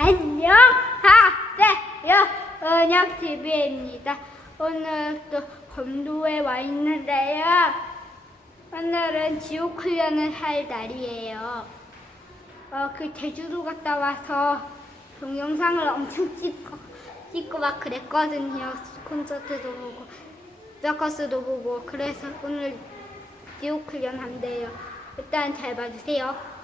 안녕하세요. 은혁TV입니다. 오늘 또 검도에 와 있는데요. 오늘은 지옥 훈련을 할 날이에요. 어, 그 제주도 갔다 와서 동영상을 엄청 찍고, 찍고 막 그랬거든요. 콘서트도 보고, 서커스도 보고. 그래서 오늘 지옥 훈련 한대요. 일단 잘 봐주세요.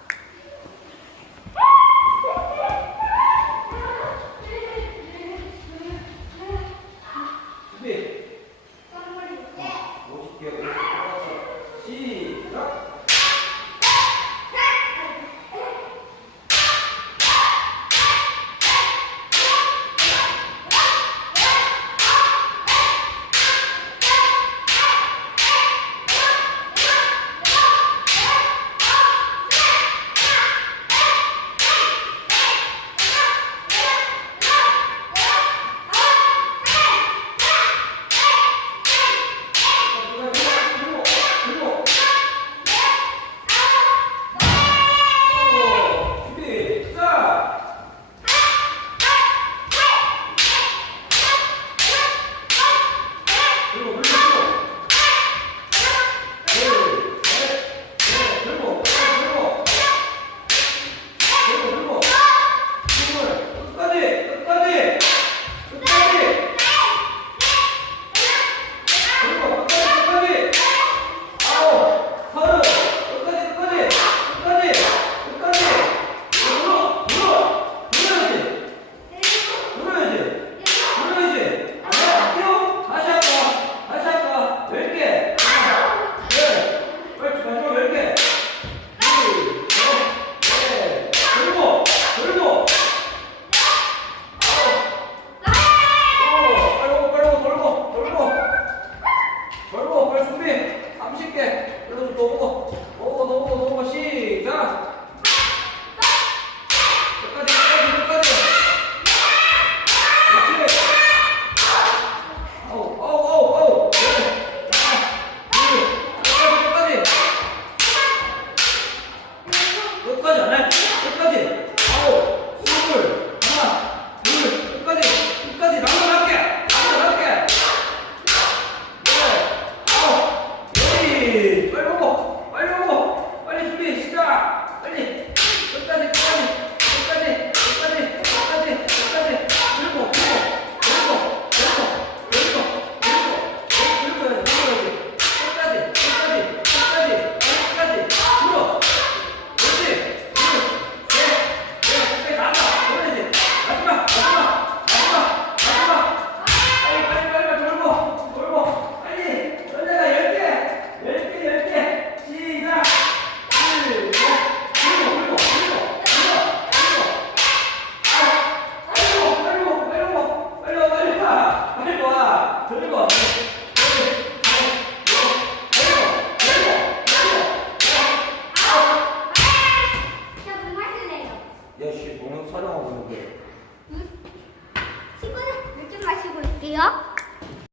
지금 촬영하고 있는데. 응? 친구들 물 좀 마시고 올게요.